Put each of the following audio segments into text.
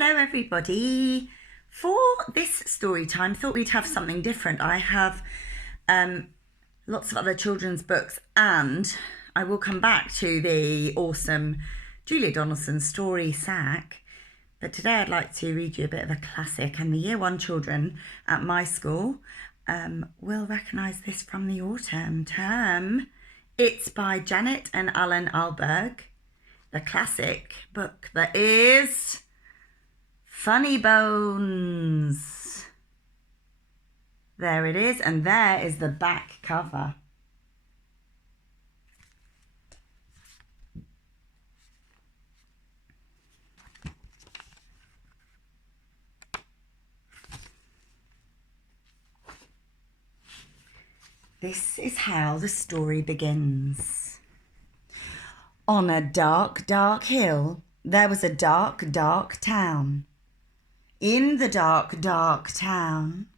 Hello everybody. For this story time, thought we'd have something different. I have lots of other children's books, and I will come back to the awesome Julia Donaldson story Sack. But today I'd like to read you a bit of a classic, and the Year 1 children at my school will recognise this from the autumn term. It's by Janet and Alan Alberg. The classic book that is Funnybones. There it is, and there is the back cover. This is how the story begins. On a dark, dark hill, there was a dark, dark town. In the dark, dark town,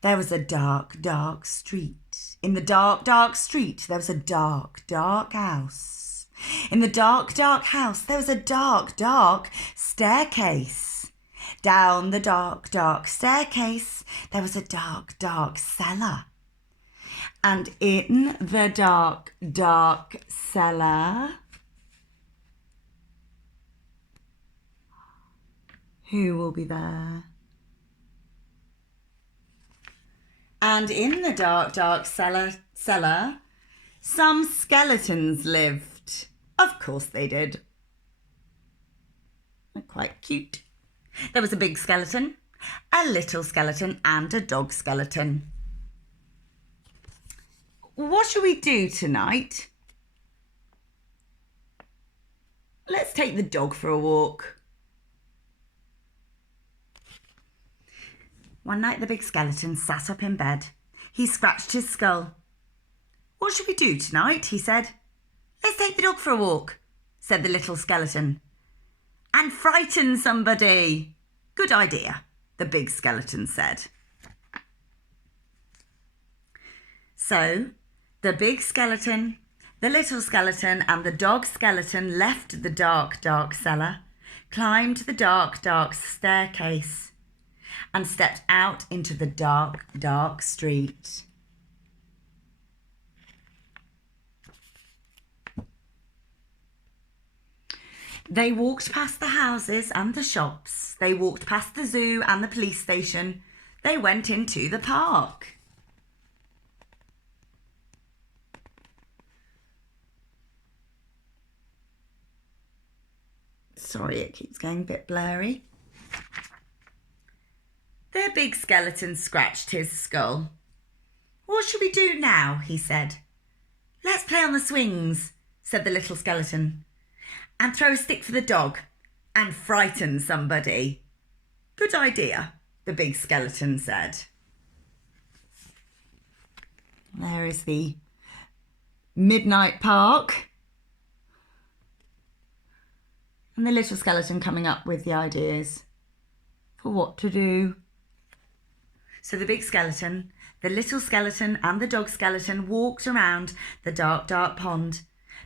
there was a dark, dark street. In the dark, dark street, there was a dark, dark house. In the dark, dark house, there was a dark, dark staircase. Down the dark, dark staircase, there was a dark, dark cellar. And in the dark, dark cellar, who will be there? And in the dark, dark cellar, some skeletons lived. Of course they did. They're quite cute. There was a big skeleton, a little skeleton, and a dog skeleton. What shall we do tonight? Let's take the dog for a walk. One night the big skeleton sat up in bed. He scratched his skull. What shall we do tonight? He said. Let's take the dog for a walk, said the little skeleton. And frighten somebody. Good idea, the big skeleton said. So the big skeleton, the little skeleton, and the dog skeleton left the dark, dark cellar, climbed the dark, dark staircase, and stepped out into the dark, dark street. They walked past the houses and the shops. They walked past the zoo and the police station. They went into the park. Sorry, it keeps going a bit blurry. The big skeleton scratched his skull. What shall we do now? He said. Let's play on the swings, said the little skeleton, and throw a stick for the dog and frighten somebody. Good idea, the big skeleton said. There is the midnight park. And the little skeleton coming up with the ideas for what to do. So the big skeleton, the little skeleton, and the dog skeleton walked around the dark, dark pond,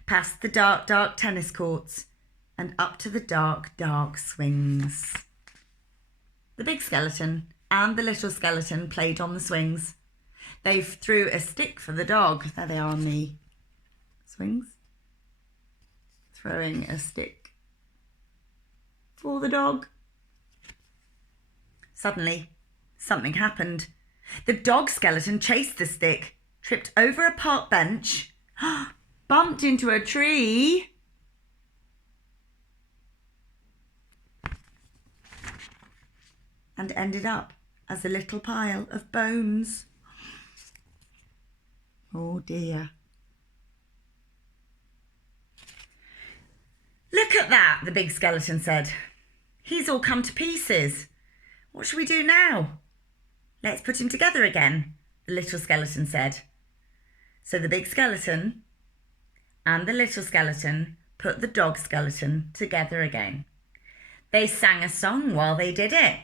past the dark, dark tennis courts, and up to the dark, dark swings. The big skeleton and the little skeleton played on the swings. They threw a stick for the dog. There they are on the swings. Throwing a stick for the dog. Suddenly, something happened. The dog skeleton chased the stick, tripped over a park bench, bumped into a tree, and ended up as a little pile of bones. Oh dear. Look at that, the big skeleton said. He's all come to pieces. What shall we do now? Let's put him together again, the little skeleton said. So the big skeleton and the little skeleton put the dog skeleton together again. They sang a song while they did it.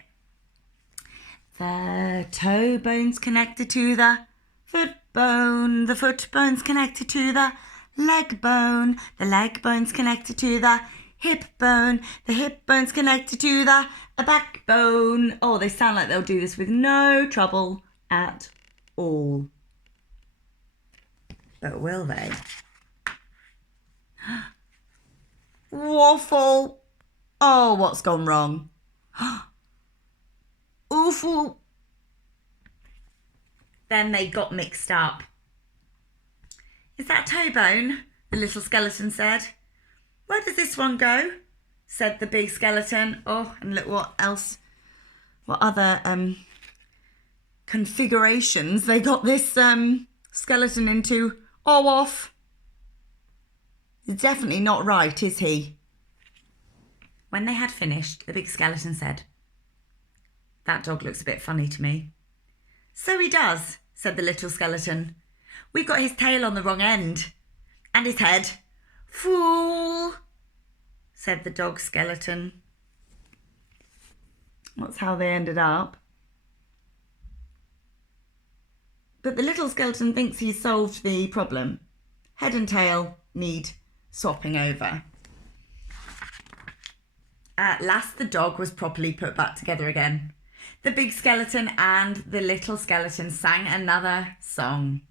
The toe bone's connected to the foot bone's connected to the leg bone's connected to the hip bone. The hip bone's connected to the backbone. Oh, they sound like they'll do this with no trouble at all. But will they? Waffle. Oh, what's gone wrong? Awful. Then they got mixed up. Is that toe bone? The little skeleton said. Where does this one go? Said the big skeleton. Oh, and look what else. What other configurations they got this skeleton into. Oh, off. He's definitely not right, is he? When they had finished, the big skeleton said, "That dog looks a bit funny to me." "So he does," said the little skeleton. "We've got his tail on the wrong end. And his head." "Fool," said the dog skeleton. That's how they ended up. But the little skeleton thinks he's solved the problem. Head and tail need swapping over. At last the dog was properly put back together again. The big skeleton and the little skeleton sang another song.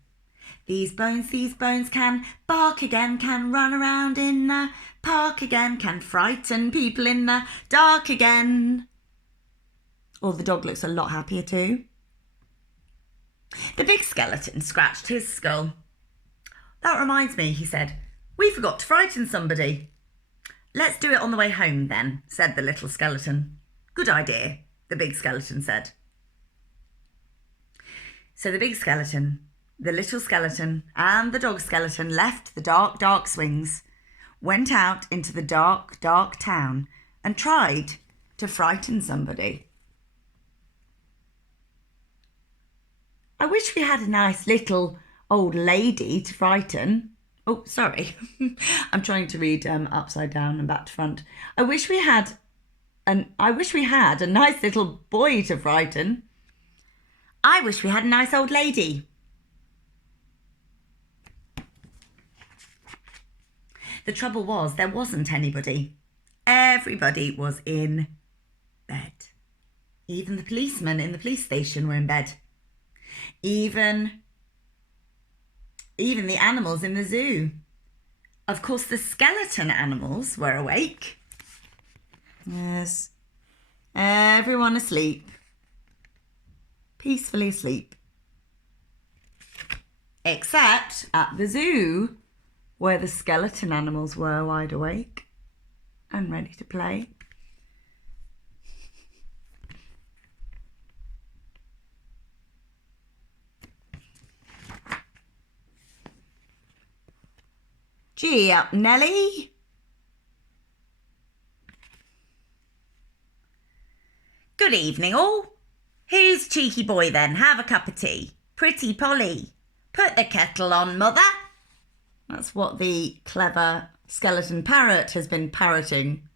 These bones can bark again, can run around in the park again, can frighten people in the dark again. Oh, the dog looks a lot happier too. The big skeleton scratched his skull. "That reminds me," he said. "We forgot to frighten somebody." "Let's do it on the way home then," said the little skeleton. "Good idea," the big skeleton said. So the big skeleton, the little skeleton and the dog skeleton left the dark, dark swings, went out into the dark, dark town and tried to frighten somebody. I wish we had a nice little old lady to frighten. Oh, sorry. I'm trying to read upside down and back to front. I wish we had a nice little boy to frighten. I wish we had a nice old lady. The trouble was there wasn't anybody. Everybody was in bed. Even the policemen in the police station were in bed. Even the animals in the zoo. Of course, the skeleton animals were awake. Yes, everyone asleep. Peacefully asleep. Except at the zoo, where the skeleton animals were wide awake and ready to play. Gee up, Nelly. Good evening, all. Who's cheeky boy then? Have a cup of tea. Pretty Polly. Put the kettle on, mother. That's what the clever skeleton parrot has been parroting.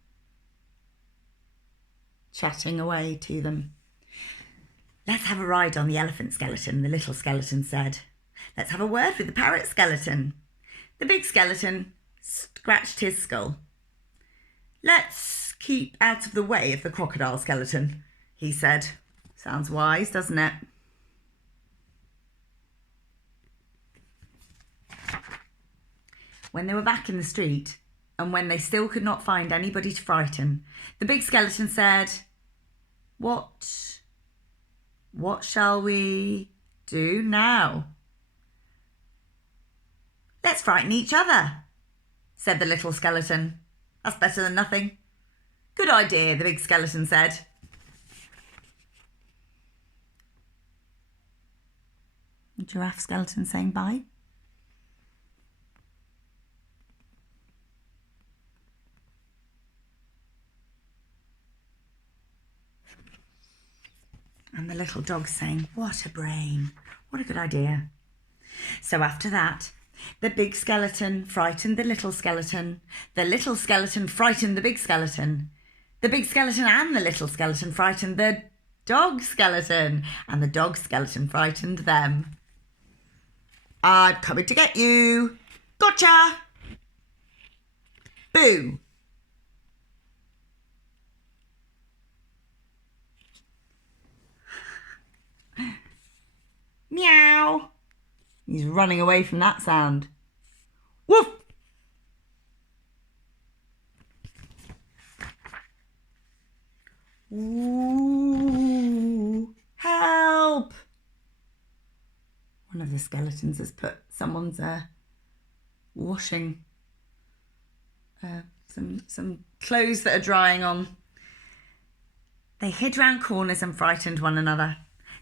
Chatting away to them. Let's have a ride on the elephant skeleton, the little skeleton said. Let's have a word with the parrot skeleton. The big skeleton scratched his skull. Let's keep out of the way of the crocodile skeleton, he said. Sounds wise, doesn't it? When they were back in the street, and when they still could not find anybody to frighten, the big skeleton said, What shall we do now?" "Let's frighten each other," said the little skeleton. "That's better than nothing." "Good idea," the big skeleton said. The giraffe skeleton saying bye. And the little dog saying, "What a brain. What a good idea." So after that, the big skeleton frightened the little skeleton frightened the big skeleton. The big skeleton and the little skeleton frightened the dog skeleton, and the dog skeleton frightened them. "I'm coming to get you. Gotcha!" Boo! He's running away from that sound. Woof! Ooh, help! One of the skeletons has put someone's washing some clothes that are drying on. They hid round corners and frightened one another.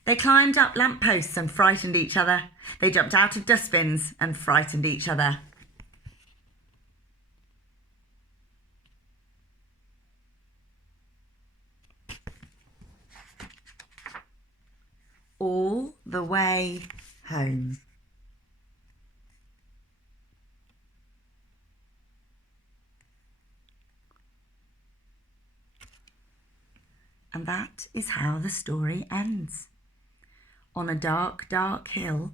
They climbed up lampposts and frightened each other. They jumped out of dustbins and frightened each other. All the way home. And that is how the story ends. On a dark, dark hill,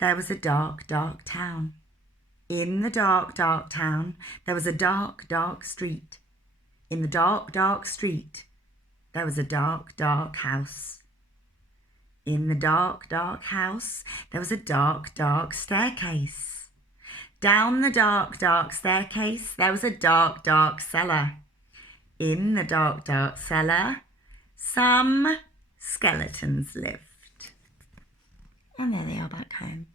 there was a dark, dark town. In the dark, dark town, there was a dark, dark street. In the dark, dark street, there was a dark, dark house. In the dark, dark house, there was a dark, dark staircase. Down the dark, dark staircase, there was a dark, dark cellar. In the dark, dark cellar, some skeletons lived. And there they are back home.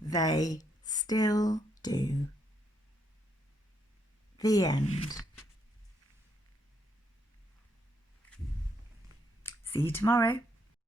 They still do. The end. See you tomorrow.